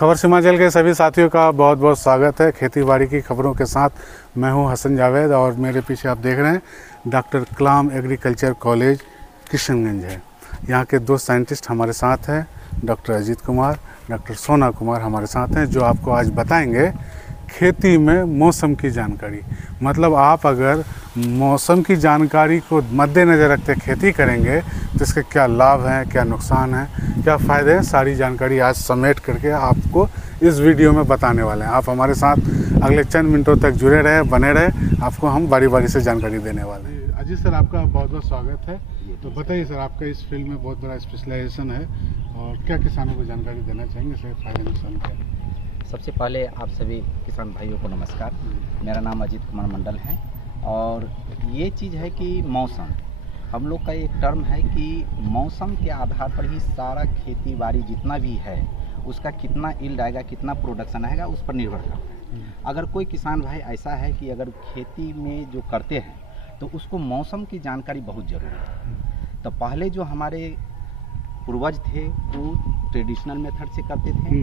खबर सीमांचल के सभी साथियों का बहुत बहुत स्वागत है। खेतीबाड़ी की खबरों के साथ मैं हूं हसन जावेद और मेरे पीछे आप देख रहे हैं डॉक्टर कलाम एग्रीकल्चर कॉलेज किशनगंज है। यहां के दो साइंटिस्ट हमारे साथ हैं, डॉक्टर अजीत कुमार, डॉक्टर सोना कुमार हमारे साथ हैं, जो आपको आज बताएंगे खेती में मौसम की जानकारी। मतलब आप अगर मौसम की जानकारी को मद्देनज़र रखते खेती करेंगे तो इसके क्या लाभ हैं, क्या नुकसान हैं, क्या फ़ायदे हैं, सारी जानकारी आज समेट करके आपको इस वीडियो में बताने वाले हैं। आप हमारे साथ अगले चंद मिनटों तक जुड़े रहे, बने रहे, आपको हम बारी बारी से जानकारी देने वाले हैं। अजीत सर, आपका बहुत बहुत स्वागत है। तो बताइए सर, आपका इस फील्ड में बहुत बड़ा स्पेशलाइजेशन है और क्या किसानों को जानकारी देना चाहेंगे सर, फ़ायदे नुकसान क्या? सबसे पहले आप सभी किसान भाइयों को नमस्कार। मेरा नाम अजीत कुमार मंडल है और ये चीज़ है कि मौसम, हम लोग का एक टर्म है कि मौसम के आधार पर ही सारा खेती बाड़ी जितना भी है उसका कितना यील्ड आएगा, कितना प्रोडक्शन आएगा, उस पर निर्भर करता है। अगर कोई किसान भाई ऐसा है कि अगर खेती में जो करते हैं तो उसको मौसम की जानकारी बहुत ज़रूरी है। तो पहले जो हमारे पूर्वज थे वो ट्रेडिशनल मेथड से करते थे।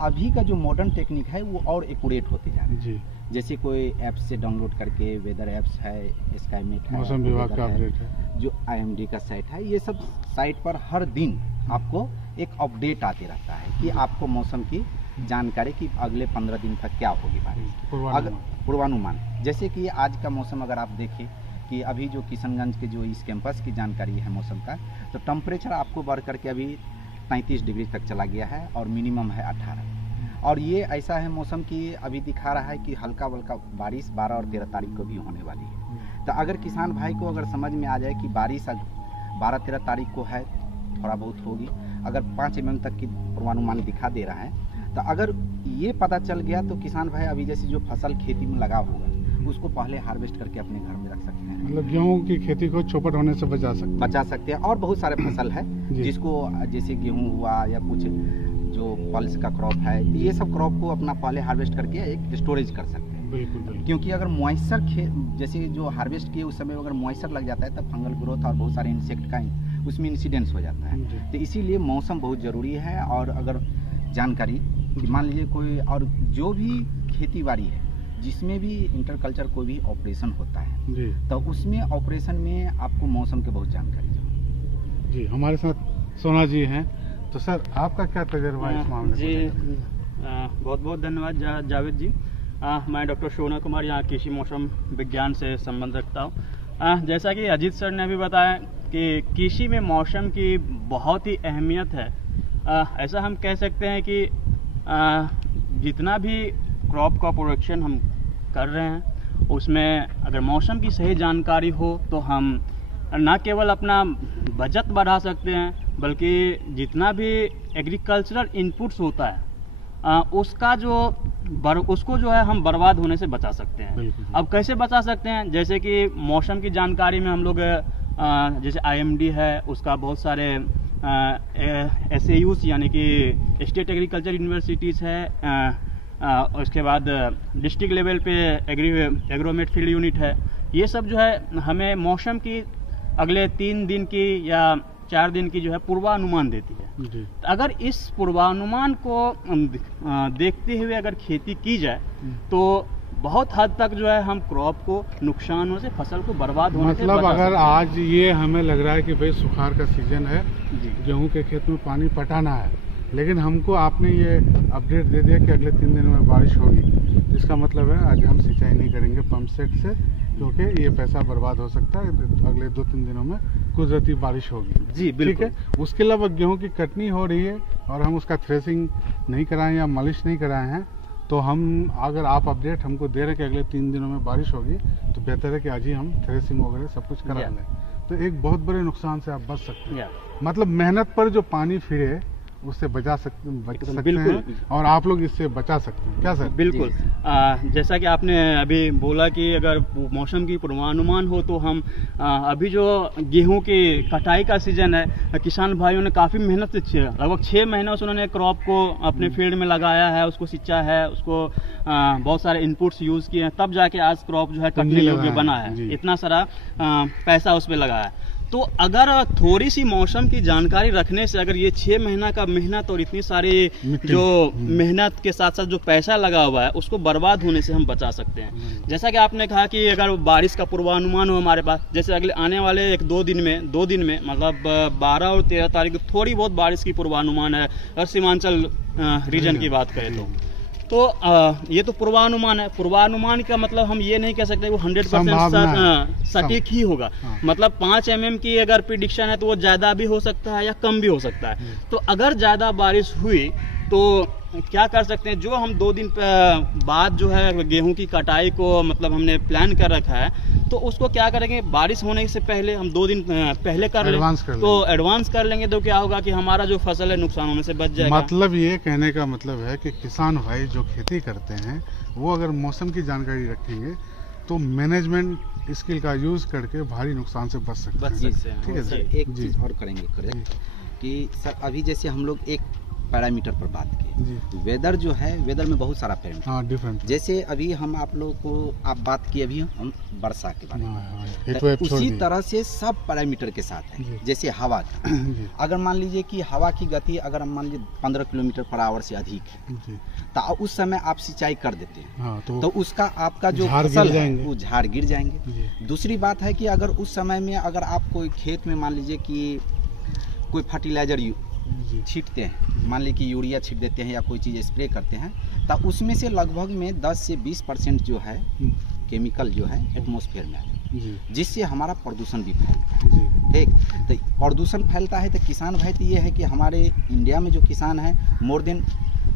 अभी का जो मॉडर्न टेक्निक है वो और एक्यूरेट होते जा रहे हैं। जैसे कोई ऐप से डाउनलोड करके, वेदर ऐप्स है, स्काईमेट है, मौसम विभाग का अपडेट है, जो IMD का साइट है, ये सब साइट पर हर दिन आपको एक अपडेट आते रहता है कि आपको मौसम की जानकारी कि अगले 15 दिन तक क्या होगी बारिश, पूर्वानुमान। जैसे कि आज का मौसम अगर आप देखें कि अभी जो किशनगंज के जो इस कैंपस की जानकारी है मौसम का, तो टेम्परेचर आपको बढ़ करके अभी 33 डिग्री तक चला गया है और मिनिमम है 18। और ये ऐसा है मौसम कि अभी दिखा रहा है कि हल्का वल्का बारिश 12 और 13 तारीख को भी होने वाली है। तो अगर किसान भाई को अगर समझ में आ जाए कि बारिश 12-13 तारीख को है, थोड़ा बहुत होगी, अगर 5 mm तक की पूर्वानुमान दिखा दे रहा है, तो अगर ये पता चल गया तो किसान भाई अभी जैसे जो फसल खेती में लगा होगा उसको पहले हार्वेस्ट करके अपने घर में रख सकते हैं। मतलब गेहूं की खेती को चौपट होने से बचा सकते हैं। और बहुत सारे फसल है जिसको, जैसे गेहूं हुआ या कुछ जो पल्स का क्रॉप है, ये सब क्रॉप को अपना पहले हार्वेस्ट करके एक स्टोरेज कर सकते हैं। बिल्कुल। क्योंकि अगर मॉइस्चर जैसे जो हार्वेस्ट किए उस समय अगर मॉइस्चर लग जाता है तब फंगल ग्रोथ और बहुत सारे इंसेक्ट का उसमें इंसिडेंस हो जाता है। तो इसीलिए मौसम बहुत ज़रूरी है। और अगर जानकारी कि मान लीजिए कोई और जो भी खेती बाड़ी है जिसमें भी इंटरकल्चर कोई भी ऑपरेशन होता है तो उसमें ऑपरेशन में आपको मौसम की बहुत जानकारी चाहिए। जी, हमारे साथ सोना जी हैं। तो सर, आपका क्या तजुर्बा है इस मामले जी? बहुत बहुत धन्यवाद जावेद जी। मैं डॉक्टर सोना कुमार यहाँ कृषि मौसम विज्ञान से संबंध रखता हूँ। जैसा कि अजीत सर ने भी बताया कि कृषि में मौसम की बहुत ही अहमियत है। ऐसा हम कह सकते हैं कि जितना भी क्रॉप का प्रोडक्शन हम कर रहे हैं उसमें अगर मौसम की सही जानकारी हो तो हम न केवल अपना बचत बढ़ा सकते हैं बल्कि जितना भी एग्रीकल्चरल इनपुट्स होता है उसको जो है हम बर्बाद होने से बचा सकते हैं। अब कैसे बचा सकते हैं? जैसे कि मौसम की जानकारी में हम लोग जैसे IMD है उसका बहुत सारे SAUs यानी कि स्टेट एग्रीकल्चर यूनिवर्सिटीज़ है, उसके बाद डिस्ट्रिक्ट लेवल पे एग्रोमेट फील्ड यूनिट है। ये सब जो है हमें मौसम की अगले 3 दिन की या 4 दिन की जो है पूर्वानुमान देती है। तो अगर इस पूर्वानुमान को देखते हुए अगर खेती की जाए तो बहुत हद तक जो है हम क्रॉप को नुकसानों से, फसल को बर्बाद होने से मतलब अगर आज ये हमें लग रहा है कि भाई सुखाड़ का सीजन है, गेहूं के खेत में पानी पटाना है, लेकिन हमको आपने ये अपडेट दे दिया कि अगले 3 दिन में बारिश होगी, इसका मतलब है आज हम सिंचाई नहीं करेंगे पंप सेट से क्योंकि ये पैसा बर्बाद हो सकता है। अगले 2-3 दिनों में कुदरती बारिश होगी। जी बिल्कुल। ठीक है। उसके अलावा गेहूं की कटनी हो रही है और हम उसका थ्रेसिंग नहीं कराएं या मालिश नहीं कराए हैं, तो हम अगर आप अपडेट हमको दे रहे हैं कि अगले 3 दिनों में बारिश होगी तो बेहतर है कि आज ही हम थ्रेसिंग वगैरह सब कुछ करा लें। तो एक बहुत बड़े नुकसान से आप बच सकते हैं। मतलब मेहनत पर जो पानी फिरे उससे बच सकते हैं और आप लोग इससे बचा सकते हैं। क्या सर? बिल्कुल। जैसा कि आपने अभी बोला कि अगर मौसम की पूर्वानुमान हो तो हम अभी जो गेहूं की कटाई का सीजन है, किसान भाइयों ने काफ़ी मेहनत से लगभग 6 महीनों से उन्होंने क्रॉप को अपने फील्ड में लगाया है, उसको सिंचा है, उसको बहुत सारे इनपुट्स यूज़ किए हैं, तब जाके आज क्रॉप जो है कटने योग्य बना है। इतना सारा पैसा उस पर लगाया है। तो अगर थोड़ी सी मौसम की जानकारी रखने से अगर ये 6 महीना का मेहनत और इतनी सारी जो मेहनत के साथ साथ जो पैसा लगा हुआ है उसको बर्बाद होने से हम बचा सकते हैं। जैसा कि आपने कहा कि अगर बारिश का पूर्वानुमान हो हमारे पास, जैसे अगले आने वाले 2 दिन में मतलब 12 और 13 तारीख थोड़ी बहुत बारिश की पूर्वानुमान है अगर सीमांचल रीजन की बात करें तो ये तो पूर्वानुमान है। पूर्वानुमान का मतलब हम ये नहीं कह सकते वो 100% सटीक ही होगा। मतलब 5 mm की अगर प्रिडिक्शन है तो वो ज़्यादा भी हो सकता है या कम भी हो सकता है। तो अगर ज़्यादा बारिश हुई तो क्या कर सकते हैं, जो हम 2 दिन बाद जो है गेहूं की कटाई को मतलब हमने प्लान कर रखा है, तो उसको क्या करेंगे, बारिश होने से पहले हम 2 दिन पहले कर लेंगे। तो एडवांस कर लेंगे तो क्या होगा कि हमारा जो फसल है नुकसान होने से बच जाएगा। मतलब ये कहने का मतलब है कि किसान भाई जो खेती करते हैं वो अगर मौसम की जानकारी रखेंगे तो मैनेजमेंट स्किल का यूज करके भारी नुकसान से बच सकते हैं। ठीक है सर, एक चीज और करेंगे करेक्ट कि सर अभी जैसे हम लोग एक पैरामीटर पर बात की, वेदर जो है, वेदर में बहुत सारा पैरामीटर डिफरेंट। जैसे अभी हम आप लोगों को आप बात की अभी हम वर्षा के बारे में, उसी तरह से सब पैरामीटर के साथ है। जैसे हवा का, अगर मान लीजिए कि हवा की गति अगर मान लीजिए 15 किलोमीटर पर आवर से अधिक है तो उस समय आप सिंचाई कर देते हैं तो उसका आपका जो फसल है वो झाड़ गिर जाएंगे। दूसरी बात है कि अगर उस समय में अगर आप कोई खेत में मान लीजिए कि कोई फर्टिलाइजर छींटते हैं, मान लीजिए कि यूरिया छींट देते हैं या कोई चीज़ स्प्रे करते हैं, तो उसमें से लगभग में 10 से 20% जो है केमिकल जो है एटमॉस्फेयर में आता है, जिससे हमारा प्रदूषण भी फैलता है। ठीक, तो प्रदूषण फैलता है तो किसान भाई तो ये है कि हमारे इंडिया में जो किसान है मोर देन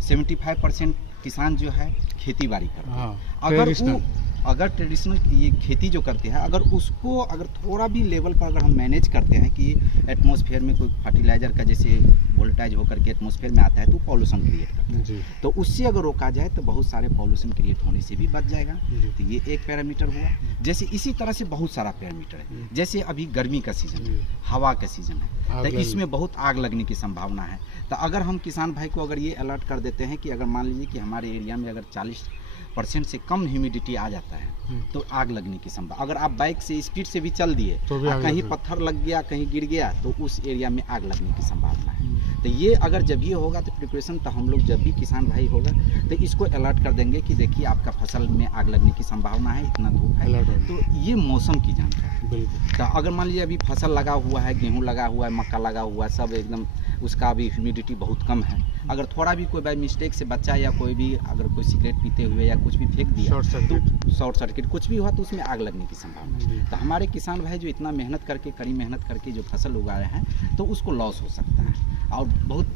75% किसान जो है खेती बाड़ी करते हैं। अगर ट्रेडिशनल ये खेती जो करते हैं अगर उसको अगर थोड़ा भी लेवल पर अगर हम मैनेज करते हैं कि एटमॉस्फेयर में कोई फर्टिलाइजर का जैसे वोल्टाइज होकर के एटमॉस्फेयर में आता है तो पॉल्यूशन क्रिएट करता है, तो उससे अगर रोका जाए तो बहुत सारे पॉल्यूशन क्रिएट होने से भी बच जाएगा। तो ये एक पैरामीटर हुआ। जैसे इसी तरह से बहुत सारा पैरामीटर है। जैसे अभी गर्मी का सीजन है, हवा का सीजन है, तो इसमें बहुत आग लगने की संभावना है। तो अगर हम किसान भाई को अगर ये अलर्ट कर देते हैं कि अगर मान लीजिए कि हमारे एरिया में अगर 40% से कम ह्यूमिडिटी आ जाता है तो आग लगने की संभावना, अगर आप बाइक से स्पीड से भी चल दिए तो कहीं पत्थर लग गया, कहीं गिर गया तो उस एरिया में आग लगने की संभावना है। तो ये अगर जब ये होगा तो प्रिपरेशन, तो हम लोग जब भी किसान भाई होगा तो इसको अलर्ट कर देंगे कि देखिए आपका फसल में आग लगने की संभावना है, इतना धूप है। तो ये मौसम की जानकारी। तो अगर मान लीजिए अभी फसल लगा हुआ है, गेहूँ लगा हुआ है, मक्का लगा हुआ है, सब एकदम उसका अभी ह्यूमिडिटी बहुत कम है, अगर थोड़ा भी कोई बाई मिस्टेक से बच्चा या कोई भी अगर कोई सिगरेट पीते हुए या कुछ भी फेंक दिया तो शॉर्ट सर्किट कुछ भी हुआ तो उसमें आग लगने की संभावना है। तो हमारे किसान भाई जो इतना मेहनत करके, कड़ी मेहनत करके जो फसल उगा रहे हैं तो उसको लॉस हो सकता है और बहुत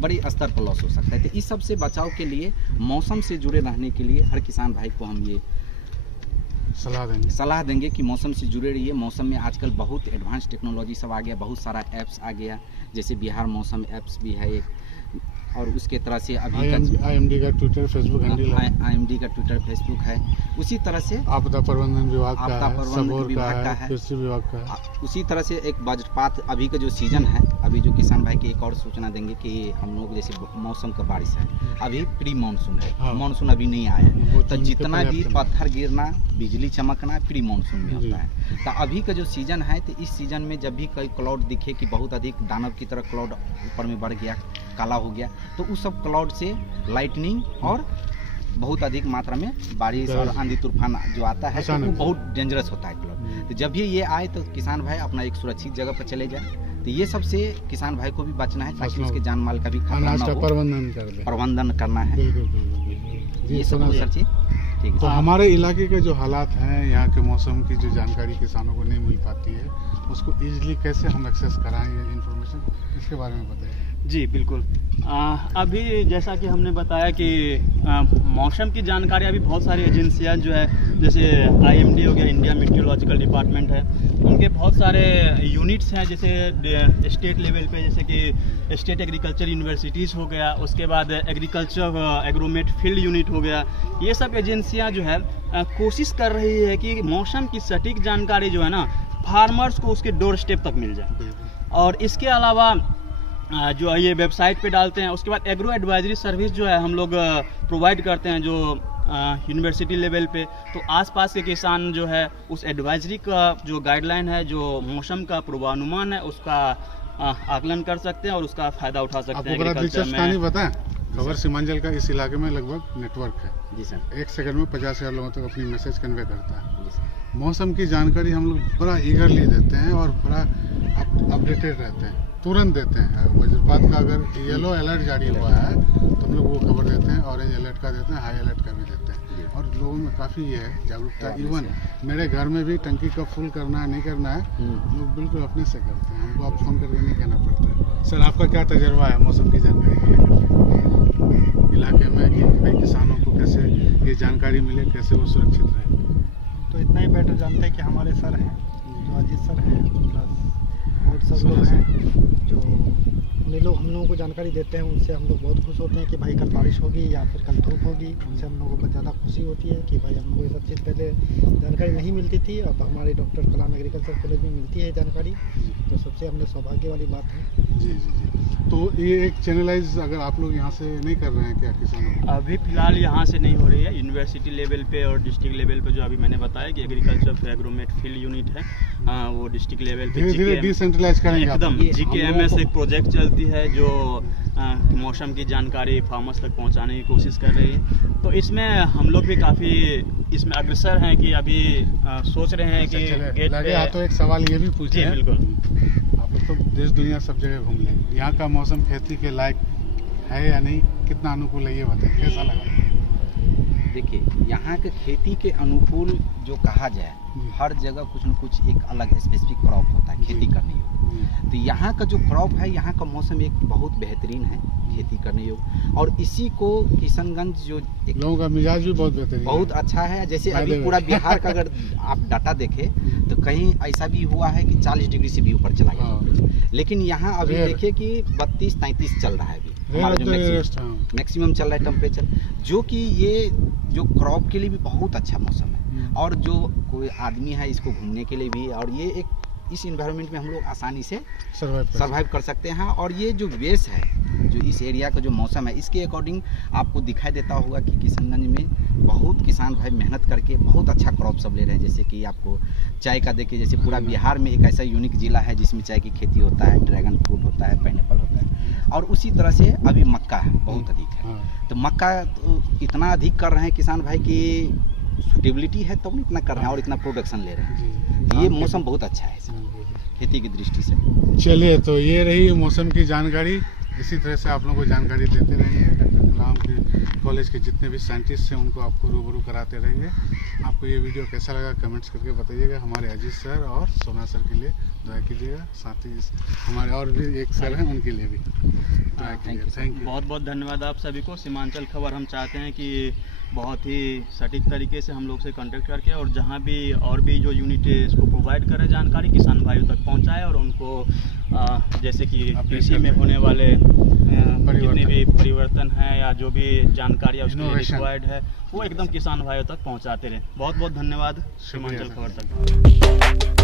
बड़ी स्तर पर लॉस हो सकता है। तो इस सब से बचाव के लिए, मौसम से जुड़े रहने के लिए हर किसान भाई को हम ये सलाह देंगे कि मौसम से जुड़े रहिए। मौसम में आजकल बहुत एडवांस टेक्नोलॉजी सब आ गया, बहुत सारा ऐप्स आ गया, जैसे बिहार मौसम ऐप्स भी है एक, और उसके तरह से अभी IMD का ट्विटर फेसबुक हैंडल है, IMD का ट्विटर फेसबुक है, उसी तरह से आपदा प्रबंधन विभाग का है, कृषि विभाग का है। उसी तरह से एक वज्रपात अभी का जो सीजन है, अभी जो किसान भाई की एक और सूचना देंगे कि हम लोग जैसे मौसम का बारिश है, अभी प्री मानसून है, मानसून अभी नहीं आया है, तो जितना भी पत्थर गिरना, बिजली चमकना प्री मानसून में होता है। तो अभी का जो सीजन है, तो इस सीजन में जब भी कोई क्लाउड दिखे कि बहुत अधिक दानव की तरह क्लाउड ऊपर में बढ़ गया, काला हो गया, तो उस सब क्लाउड से लाइटनिंग और बहुत अधिक मात्रा में बारिश और आंधी तूफान जो आता है तो वो बहुत डेंजरस होता है क्लाउड। तो जब भी ये आए तो किसान भाई अपना एक सुरक्षित जगह पर चले जाए। तो ये सब से किसान भाई को भी बचना है ताकि उसके जान माल का भी खतरा ना हो, प्रबंधन करना है। ये सब सर चीज ठीक है। तो हमारे इलाके के जो हालात हैं, यहाँ के मौसम की जो जानकारी किसानों को नहीं मिल पाती है, उसको इजीली कैसे हम एक्सेस कराएं ये इन्फॉर्मेशन, इसके बारे में बताइए। जी बिल्कुल। अभी जैसा कि हमने बताया कि मौसम की जानकारी अभी बहुत सारी एजेंसियां जो है, जैसे IMD हो गया, इंडिया मेट्रोलॉजिकल डिपार्टमेंट है, उनके बहुत सारे यूनिट्स हैं, जैसे स्टेट लेवल पे, जैसे कि स्टेट एग्रीकल्चर यूनिवर्सिटीज़ हो गया, उसके बाद एग्रीकल्चर एग्रोमेट फील्ड यूनिट हो गया। ये सब एजेंसियां जो है कोशिश कर रही है कि मौसम की सटीक जानकारी जो है ना फार्मर्स को उसके डोर स्टेप तक मिल जाए। और इसके अलावा जो ये वेबसाइट पे डालते हैं, उसके बाद एग्रो एडवाइजरी सर्विस जो है हम लोग प्रोवाइड करते हैं, जो यूनिवर्सिटी लेवल पे, तो आसपास के किसान जो है उस एडवाइजरी का जो गाइडलाइन है, जो मौसम का पूर्वानुमान है, उसका आकलन कर सकते हैं और उसका फ़ायदा उठा सकते हैं। आपको बड़ा दिलचस्प कहानी बताएं, खबर सर। सीमांचल का इस इलाके में लगभग नेटवर्क है, जी सर। 1 सेकंड में 50,000 लोगों तक अपनी मैसेज कन्वे करता है। जी सर। मौसम की जानकारी हम लोग बड़ा ईगरली देते हैं और बड़ा अपडेटेड रहते हैं, तुरंत देते हैं। वज्रपात का अगर येलो अलर्ट जारी हुआ है तो हम लोग वो खबर देते हैं, ऑरेंज अलर्ट का देते हैं, हाई अलर्ट का भी देते हैं। और लोगों में काफ़ी ये है जागरूकता। इवन मेरे घर में भी टंकी कब फुल करना है नहीं करना है लोग बिल्कुल अपने से करते हैं, हमको आप फोन करके नहीं कहना पड़ता है। सर, आपका क्या तजर्बा है मौसम की जानकारी को लेकर इलाके में कि भाई किसानों को कैसे ये जानकारी मिले, कैसे वो सुरक्षित रहे? तो इतना ही बेटर जानते हैं कि हमारे सर हैं, जो अजीत सर हैं, प्लस और सब लोग हैं जो उन्हीं लोग हम लोगों को जानकारी देते हैं। उनसे हम लोग बहुत खुश होते हैं कि भाई कल बारिश होगी या फिर कल धूप होगी। उनसे हम लोगों को ज़्यादा खुशी होती है कि भाई हम लोग ये सब चीज़ पहले जानकारी नहीं मिलती थी, अब हमारे डॉक्टर कलाम एग्रीकल्चर कॉलेज में मिलती है जानकारी, तो सबसे हमने सौभाग्य वाली बात है। जी जी जी। तो ये एक चैनलाइज अगर आप लोग यहाँ से नहीं कर रहे हैं क्या किसानों को? अभी फिलहाल यहाँ से नहीं हो रही है, यूनिवर्सिटी लेवल पे और डिस्ट्रिक्ट लेवल पे जो अभी मैंने बताया कि एग्रीकल्चर एग्रोमेट फील्ड यूनिट है, वो डिस्ट्रिक्ट लेवल पे धीरे धीरे डिसेंट्रलाइज करेंगे आप? एकदम ये GKMS एक प्रोजेक्ट चलती है जो मौसम की जानकारी फार्मर्स तक पहुंचाने की कोशिश कर रही है। तो इसमें हम लोग भी काफ़ी इसमें अग्रसर हैं कि अभी सोच रहे हैं कि अच्छा, गेट लगे पे हाथों एक सवाल ये भी पूछे जी हैं। बिल्कुल। आप लोग तो देश दुनिया सब जगह घूम लें, यहाँ का मौसम खेती के लायक है या नहीं, कितना अनुकूल है ये बताएं, कैसा लगा? देखिए, यहाँ के खेती के अनुकूल जो कहा जाए, हर जगह कुछ न कुछ एक अलग स्पेसिफिक क्रॉप होता है खेती करने योग्य। तो यहाँ का जो क्रॉप है, यहाँ का मौसम एक बहुत बेहतरीन है खेती करने योग्य, और इसी को किशनगंज जो एक लोगों का मिजाज भी बहुत बेहतरीन बहुत है। अच्छा है। जैसे अभी पूरा बिहार का अगर आप डाटा देखें तो कहीं ऐसा भी हुआ है कि 40 डिग्री से भी ऊपर चला गया, लेकिन यहाँ अभी रेयर। देखिए कि 32-33 चल रहा है अभी हमारा जो रेयर मैक्सिमम चल रहा है टेम्परेचर, जो कि ये जो क्रॉप के लिए भी बहुत अच्छा मौसम है। और जो कोई आदमी है इसको घूमने के लिए भी, और ये एक इस इन्वायरमेंट में हम लोग आसानी से सर्वाइव कर सकते हैं। और ये जो बेस है, जो इस एरिया का जो मौसम है, इसके अकॉर्डिंग आपको दिखाई देता होगा कि किशनगंज में बहुत किसान भाई मेहनत करके बहुत अच्छा क्रॉप सब ले रहे हैं। जैसे कि आपको चाय का देखिए, जैसे पूरा बिहार में एक ऐसा यूनिक जिला है जिसमें चाय की खेती होता है, ड्रैगन फ्रूट होता है, पाइनएप्पल होता है, और उसी तरह से अभी मक्का है बहुत अधिक है। तो मक्का तो इतना अधिक कर रहे हैं किसान भाई की सुटेबिलिटी है तब इतना कर रहे हैं और इतना प्रोडक्शन ले रहे हैं। तो ये मौसम बहुत अच्छा है खेती की दृष्टि से। चलिए, तो ये रही मौसम की जानकारी। इसी तरह से आप लोगों को जानकारी देते रहेंगे। डॉक्टर कलाम के कॉलेज के जितने भी साइंटिस्ट हैं उनको आपको रूबरू कराते रहेंगे। आपको ये वीडियो कैसा लगा कमेंट्स करके बताइएगा। हमारे अजीत सर और सोना सर के लिए दुआ कीजिएगा, साथ ही हमारे और भी एक सर हैं उनके लिए भी दुआ कीजिएगा। Thank you. बहुत बहुत धन्यवाद आप सभी को। सीमांचल खबर हम चाहते हैं कि बहुत ही सटीक तरीके से हम लोग से कांटेक्ट करके और जहां भी और भी जो यूनिट है इसको प्रोवाइड करें जानकारी किसान भाइयों तक पहुंचाएं और उनको जैसे कि कृषि में होने वाले जितने भी परिवर्तन हैं या जो भी जानकारी उसके लिए रिक्वायर्ड है वो एकदम किसान भाइयों तक पहुंचाते रहें। बहुत बहुत धन्यवाद सीमांचल खबर तक।